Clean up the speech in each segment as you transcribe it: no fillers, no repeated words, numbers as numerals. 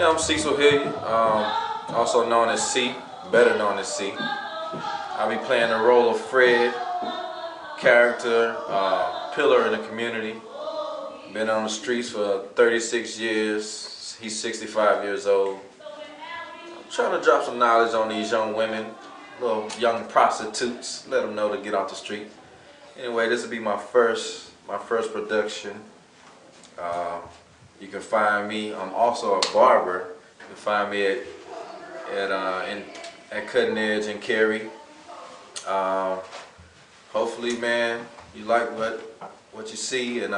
Yeah, I'm Cecil Hilliard, also known as C, better known as C. I'll be playing the role of Fred, character, pillar in the community. Been on the streets for 36 years. He's 65 years old. I'm trying to drop some knowledge on these young women, little young prostitutes, let them know to get off the street. Anyway, this will be my first production. You can find me. I'm also a barber. You can find me at Cutting Edge in Cary. Hopefully, man, you like what you see, and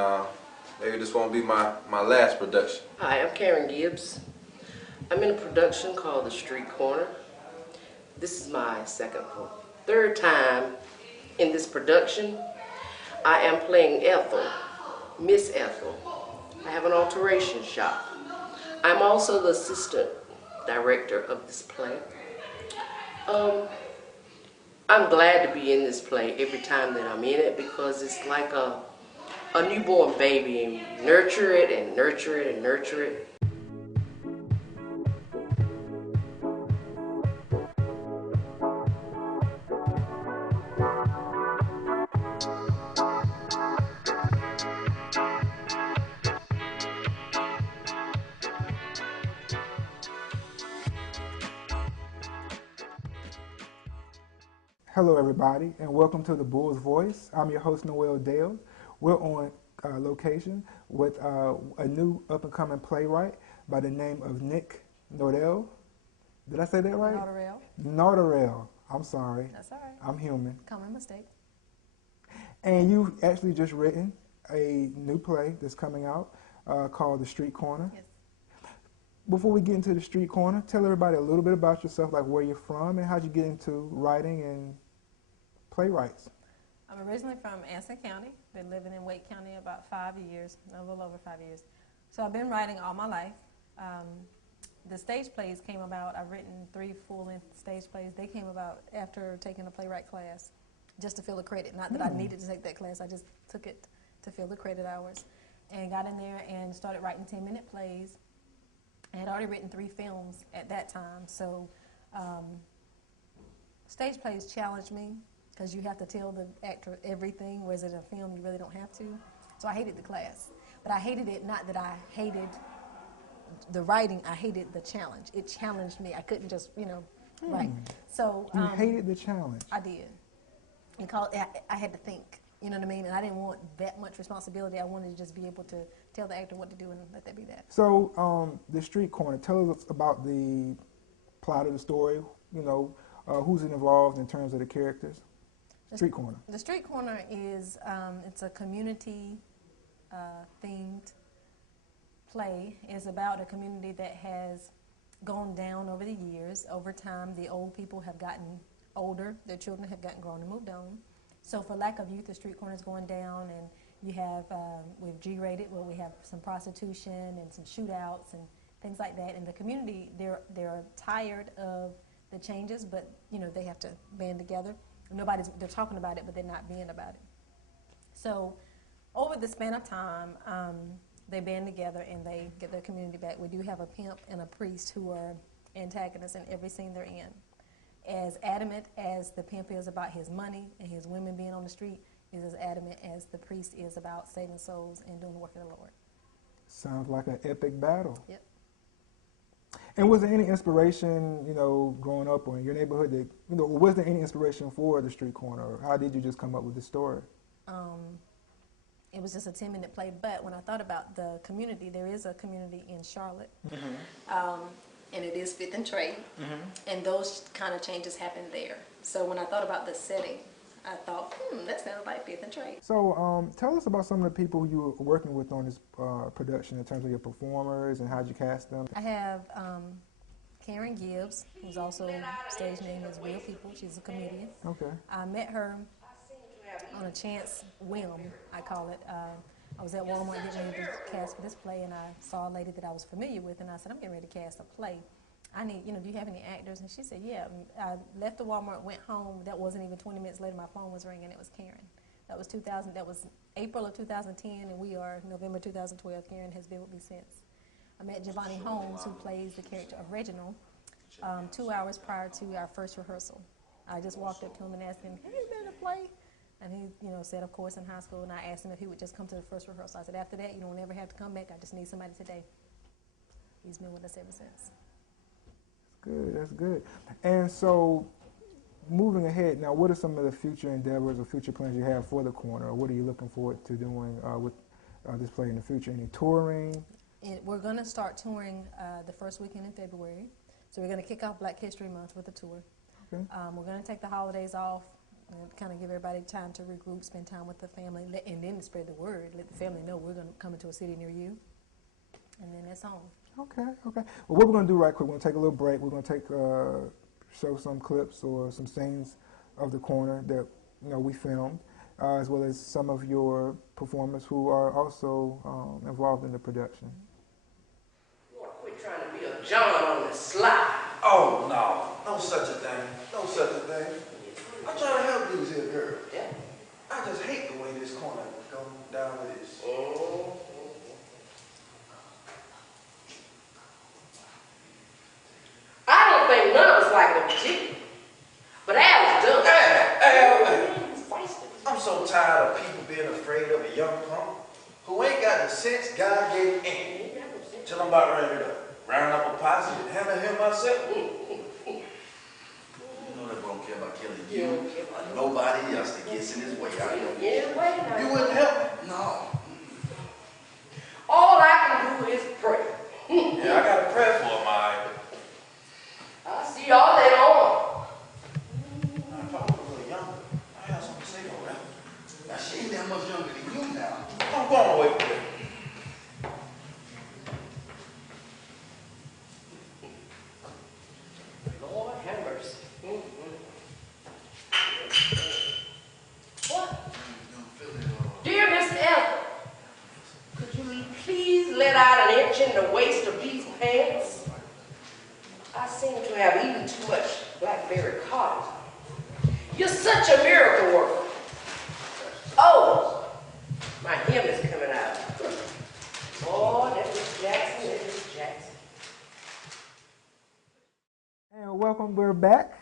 maybe this won't be my last production. Hi, I'm Karen Gibbs. I'm in a production called The Street Corner. This is my third time in this production. I am playing Ethel, Miss Ethel. I have an alteration shop. I'm also the assistant director of this play. I'm glad to be in this play every time that I'm in it because it's like a newborn baby, and nurture it and nurture it and nurture it. Hello, everybody, and welcome to The Bull's Voice. I'm your host, Knairidell. We're on location with a new up-and-coming playwright by the name of Knairidell. Did I say that right? Knairidell. Knairidell. I'm sorry. That's all right. I'm human. Common mistake. And you've actually just written a new play that's coming out called The Street Corner. Yes. Before we get into The Street Corner, tell everybody a little bit about yourself, like where you're from and how'd you get into writing and playwrights. I'm originally from Anson County. Been living in Wake County about 5 years, a little over 5 years. So I've been writing all my life. The stage plays came about. I've written 3 full-length stage plays. They came about after taking a playwright class, just to fill the credit. Not that I needed to take that class. I just took it to fill the credit hours, and got in there and started writing 10-minute plays. I had already written 3 films at that time, so stage plays challenged me because you have to tell the actor everything, whereas in a film you really don't have to. So I hated the class, but I hated it not that I hated the writing, I hated the challenge. It challenged me. I couldn't just, write. So you hated the challenge? I did. I had to think, you know what I mean? And I didn't want that much responsibility. I wanted to just be able to tell the actor what to do and let that be that. So, The Street Corner, tell us about the plot of the story, who's involved in terms of the characters. Street Corner. The Street Corner is, it's a community themed play. It's about a community that has gone down over the years. Over time, the old people have gotten older. Their children have gotten grown and moved on. So for lack of youth, the Street Corner is going down, and you have, we've G-rated, where we have some prostitution and some shootouts and things like that. And the community, they're tired of the changes, but they have to band together. They're talking about it, but they're not being about it. So over the span of time, they band together and they get their community back. We do have a pimp and a priest who are antagonists in every scene they're in. As adamant as the pimp is about his money and his women being on the street, is as adamant as the priest is about saving souls and doing the work of the Lord. Sounds like an epic battle. Yep. And was there any inspiration, growing up or in your neighborhood that, was there any inspiration for The Street Corner, or how did you just come up with this story? It was just a 10-minute play, but when I thought about the community, there is a community in Charlotte, and it is Fifth and Trade, and those kind of changes happened there. So when I thought about the setting, I thought, that sounds like Fifth and Trade. So tell us about some of the people you were working with on this production in terms of your performers and how'd you cast them? I have Karen Gibbs, who's also stage name is Real People. She's a comedian. Okay. I met her on a chance whim, I call it. I was at Walmart getting ready to cast for this play, and I saw a lady that I was familiar with, and I said, I'm getting ready to cast a play. I need, do you have any actors? And she said, yeah. I left the Walmart, went home. That wasn't even 20 minutes later, my phone was ringing. It was Karen. That was April of 2010, and we are November 2012. Karen has been with me since. I met Giovanni Holmes, who plays the character of Reginald, 2 hours prior to our first rehearsal. I just walked up to him and asked him, "Have you been in a play?" And he, said, of course, in high school. And I asked him if he would just come to the first rehearsal. I said, after that, you don't ever have to come back. I just need somebody today. He's been with us ever since. Good, that's good. And so, moving ahead, now what are some of the future endeavors or future plans you have for the corner? Or what are you looking forward to doing with this play in the future? Any touring? We're going to start touring the first weekend in February. So we're going to kick off Black History Month with a tour. Okay. We're going to take the holidays off and kind of give everybody time to regroup, spend time with the family, and then spread the word. Let the family know we're going to come into a city near you. And then that's home. Okay, okay. Well, what we're going to do right quick, we're going to take a little break. We're going to take show some clips or some scenes of the corner that we filmed, as well as some of your performers who are also involved in the production. Boy, quit trying to be a John on the slide. Oh, no. No such a thing. No such a thing. I'm trying to help these here girls. Yeah. I just hate the way this corner is going down with this. Oh. I don't think none of us like it in particular. But Al's done. Hey. He's feisty. I'm so tired of people being afraid of a young punk who ain't got the sense God gave him. Till I'm about ready to round up a posse and handle him myself. You know that bro don't care about killing you or nobody else that gets in his way. You wouldn't help me? No. All I can do is pray. Yeah, I got a prayer for him, I'll see y'all later on. If I was a little younger, I have something to say for him. Now, she ain't that much younger than you now. I'm going away with it. Lord have mercy. What? Dear Miss Ethel, could you please let out an inch in the waist of these pants? I seem to have eaten too much blackberry cotton. You're such a miracle worker. Oh, my hem is coming out. Oh, that was Jackson, that was Jackson. And welcome, we're back.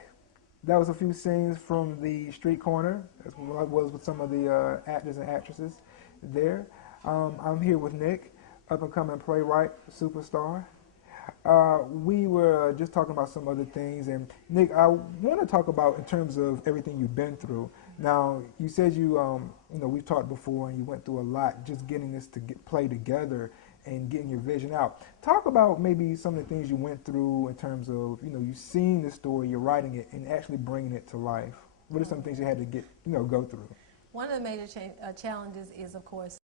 That was a few scenes from the street corner, as well as with some of the actors and actresses there. I'm here with Knick, up-and-coming playwright, superstar. We were just talking about some other things, and Knick, I want to talk about in terms of everything you've been through. Now, you said we've talked before, and you went through a lot just getting this to play together and getting your vision out. Talk about maybe some of the things you went through in terms of, you've seen the story, you're writing it, and actually bringing it to life. What are some things you had to go through? One of the major challenges is, of course,